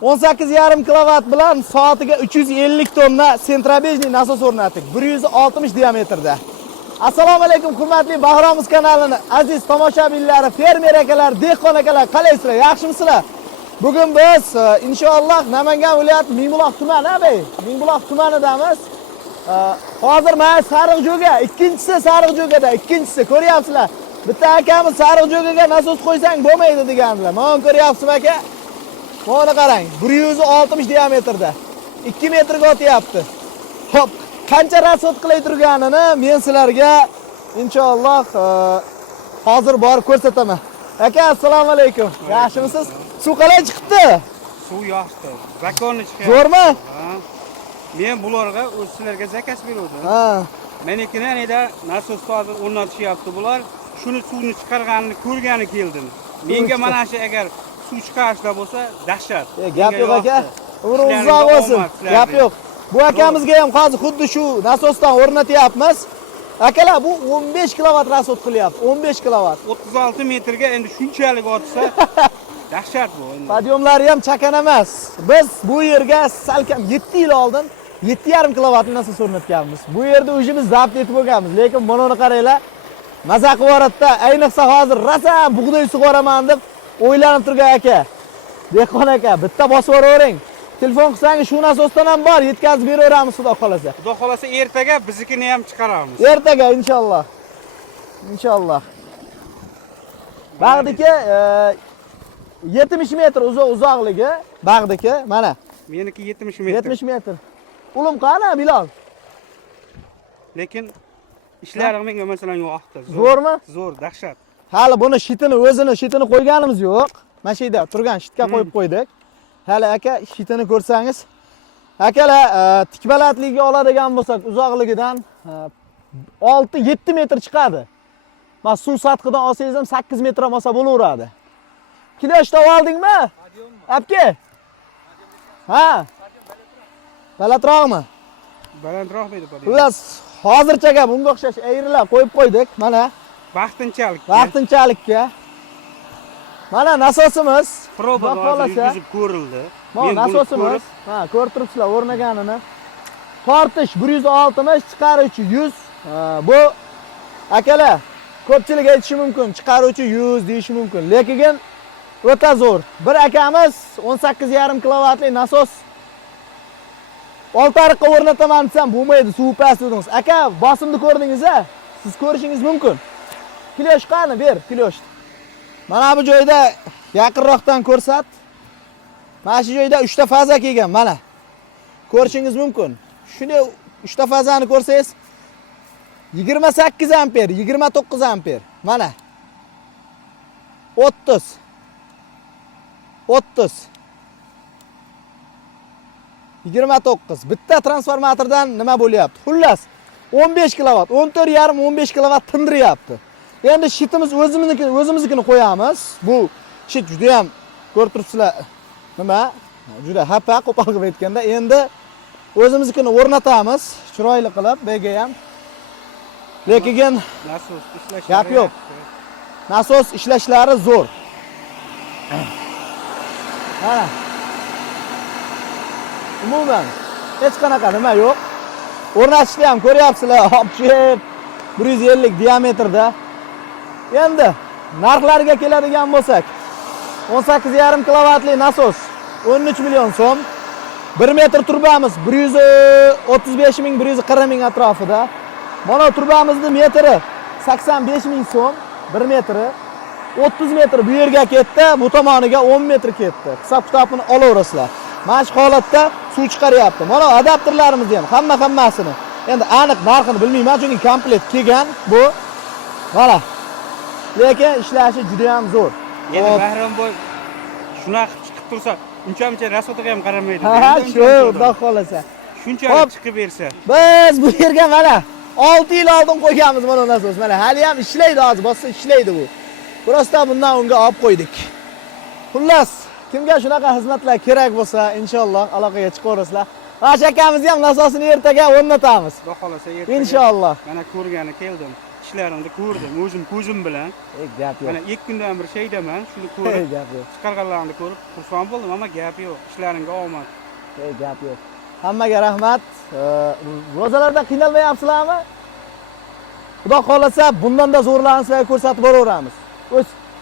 18,5 kilovat bilan soatiga 350 tonna sentrabejniy nasos o'rnatdik. 160 diametrda. Assalomu alaykum hurmatli Bahromiz kanalining aziz tomoshabinlari, fermer akalar, dehqon akalar, qalaysizlar? Yaxshimisizlar? Bugun biz inshaalloh Namangan viloyati Mingbuloq tumani, Mingbuloq tumanidamiz. Hozir mana Sariqjo'ga, ikkinchisi Sariqjo'gada, ikkinchisi ko'ryapsizlar. Bitta akamiz Sariqjo'ga nasos qo'ysang bo'lmaydi degandilar. Mana ko'ryapsizmi aka? Mana qarang, 160 diametrda. 2 metrga o'tyapti. Xo'p, qancha rasot qilay turganini men sizlarga inshaalloh hozir borib ko'rsataman. Aka, assalomu alaykum. Yaxshimisiz? Suv qalay chiqibdi? Suv yaxshi. Zakonni chiqyapti. Zo'rmi? Men bularga o'zlariga zakaz berdim. Ha. Menikini anida nasos hozir o'rnatishyapti bular. Shuni suvni chiqarganini ko'rgani keldim. Menga mana shu agar suv chiqarishlar bo'lsa, dahshat. Gap yo'q aka. Umri uzoq bo'lsin. Gap yo'q. Bu akamizga ham hozir xuddi shu nasosdan o'rnatyapmiz. Akalar, bu 15 kilovat rasot qilyapti. 15 kilovat. 36 metrga endi shunchalik otsa dahshat bu endi. Podyomlari ham chakan emas. Biz bu yerga salkam 7 yil oldin 7,5 kilovatni nasos o'rnatganmiz. Bu yerda o'zimiz zabt etib bo'lganmiz, lekin mana uni qaranglar. Maza qilyapti. Ayniqsa hozir rosa bug'doy sug'oraman deb o'ylanib turgan aka. Dehqon aka, bitta bosib yuravering. Telefon qilsangiz shu nasosdan ham bor, yetkazib beraveramiz xudo xolasa. Xudo xolasa ertaga biznikini ham chiqaramiz. Ertaga inshaalloh. Inshaalloh. Bag'diki 70 metr uzoqligi, bag'diki mana. Meniki 70 metr. 70 metr. Ulim qani Bilal? Lekin ishlarim menga masalan yo'qdi. Zo'rmi? Zo'r, dahshat. Hali buni shitini qo'yganimiz yo'q. Mana shu yerda turgan shitga qo'yib qo'ydik. Hali aka shitini ko'rsangiz, akalar tikbalatligiga oladigan bo'lsak, uzoqligidan 6-7 metr chiqadi. Mana suv sathidan olsangiz ham 8 metr olsa bo'laveradi. Kilosh topib oldingmi? Apke? Ha. Balandroqmi? Balandroq deydi bu. Xullas, hozircha bunga o'xshash ayrilab qo'yib qo'ydik. Mana vaqtinchalikka. Mana nasosimiz. Probaga yuzib ko'rildi. Mana nasosimiz. Ha, ko'rib turibsizlar o'rnaganini. Tortish 160, chiqaruvchi 100. Bu akalar, ko'pchilik aytishi mumkin, chiqaruvchi 100 deyishi mumkin. Lekin o'ta zo'r. Bir akamiz 18,5 kilovatli nasos oltariqqa o'rnataman desam bo'lmaydi, suv past dedingiz. Aka, bosimni ko'rdingiz-a? Siz ko'rishingiz mumkin. Kilosh qani, ber, kilosh. Mana bu joyda yaqinroqdan ko'rsat. Mana shu joyda 3 ta faza kelgan, mana. Ko'rishingiz mumkin. Shuni 3 ta fazani ko'rsangiz 28 amper, 29 amper. Mana. 30. 29. Bitta transformatordan nima bo'lyapti? Xullas 15 kilovat, 14,5-15 kilovat tindiryapti. Endi shitimiz o'zimiznikini qo'yamiz. Bu shit juda ham ko'rib turibsizlar. Nima? Juda hapa qo'pol qilib aytganda, endi o'zimiznikini o'rnatamiz, chiroyli qilib, bega ham. Lekin nasos ishlashlari gap yo'q. Nasos ishlashlari zo'r. Mana. Umuman hech qanaqa nima yo'q. O'rnatishni ham ko'ryapsizlar, opchib 150 diametrda. Endi narxlariga keladigan bo'lsak, 18,5 kilovatli nasos 13 million so'm. 1 metr turbamiz 135 ming, 140 ming atrofida. Mana turbamizning metri 85 ming so'm, 1 metri. 30 metr bu yerga ketdi, bu tomoniga 10 metr ketdi. Hisob-kitobini olaverasizlar. Mana shu holatda suv chiqaryapti. Mana adapterlarimiz ham hammasini. Endi aniq narxini bilmayman, chunki komplet kelgan bu. Mana. Lekin ishlashi juda ham zo'r. Endi Bahramboy shunaqa chiqib tursa, uncha rasotiga ham qaramaydi. Ha, shu, xudo xolasa. Shunchalik chiqib bersa. Biz bu yerga mana 6 yil oldin qo'yganmiz mana nasos. Mana hali ham ishlaydi, hozir bossa ishlaydi bu. Prosta bundan unga olib qo'ydik. Xullas, kimga shunaqa xizmatlar kerak bo'lsa, inshaalloh aloqaga chiqaverasizlar. Ash akamizni ham nasosini ertaga o'rnatamiz. Xudo xolasa ertaga. Inshaalloh. Mana ko'rgani keldim. ishlaringni ko'rdim, o'zim ko'zim bilan. Gap yo'q. Mana 2 kundan bir shaydaman, shuni Gap ko'rib, yo'q. chiqarganlaringni ko'rib xursand bo'ldim, ammo gap yo'q. Ishlaringga omad. Gap yo'q. Hammaga rahmat. Ro'zalarda qiynalmayapsizlarmi? Xudo xolasa bundan da zo'rlanisizlarga ko'rsatib boraveramiz. O'z